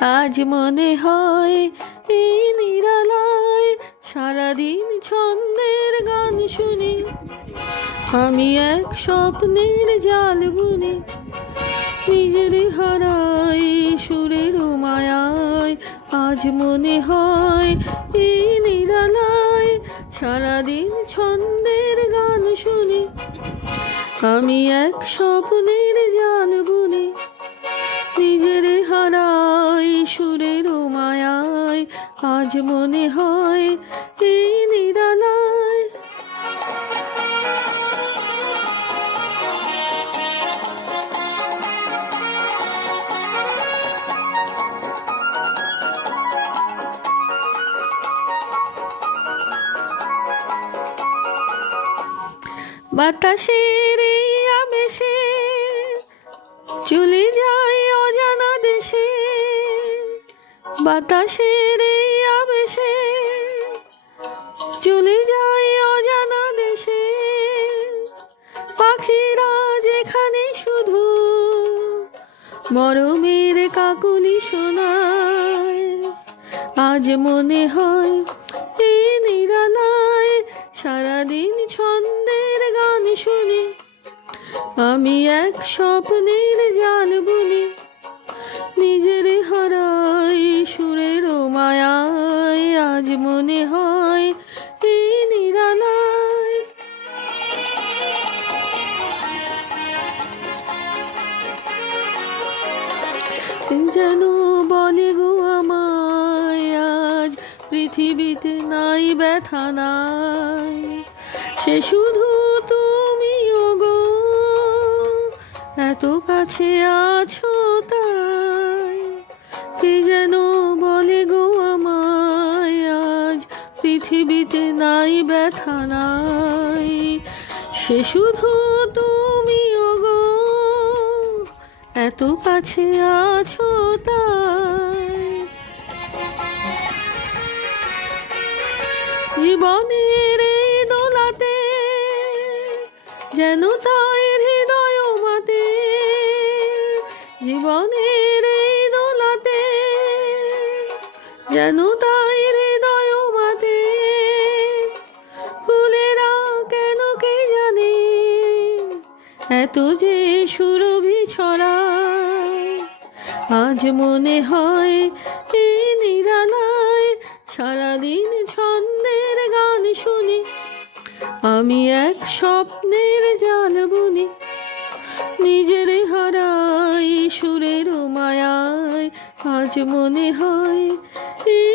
আজ মনে হয় এই নিরালায় সারাদিন ছন্দের গান শুনি, আমি এক স্বপ্নের জাল বুনি, নিজের হারাই সুরের মায়ায়। আজ মনে হয় এই নিরালায় সারাদিন ছন্দের গান শুনি, আমি এক স্বপ্নের জাল বুনি, নিজের হারাই সুরের মায়ায়। আজ মনে হয় এই নিরালায়। বাতাসের এই আবেশে চলে যায় অজানা দেশে, বাতাসের এই আবেশে চলে যায় অজানা দেশে, পাখিরা যেখানে শুধু মরমের কাকলি শোনায়। আজ মনে হয় এই নিরালায় সারাদিন ছন্দের গান শুনি, আমি এক স্বপ্নের জাল বুনি, নিজের হারাই সুরের মায়ায়। আজ মনে হয় এই নিরালায়। যেন বলে গো আমায় আজ পৃথিবীতে নাই ব্যথা নাই, সে শুধু তুমি গো, এত কাছে আছো তাই। কে যেন বলে গো আমায় আজ পৃথিবীতে নাই ব্যথা নাই, সে শুধু তুমি গো, এত কাছে আছো তাই। জীবনের এই দোলাতে যেন তাই হৃদয় মাতে, জীবনের এই দোলাতে যেন তাই হৃদয় মাতে, ফুলেরা কেন কে জানে এত যে সুরভি ছড়ায়। আজ মনে হয় এই নিরালায় সারাদিন ছন্দের গান শুনি, আমি এক স্বপ্নের জাল বুনি, নিজের হারাই সুরের মায়ায়। আজ মনে হয় এই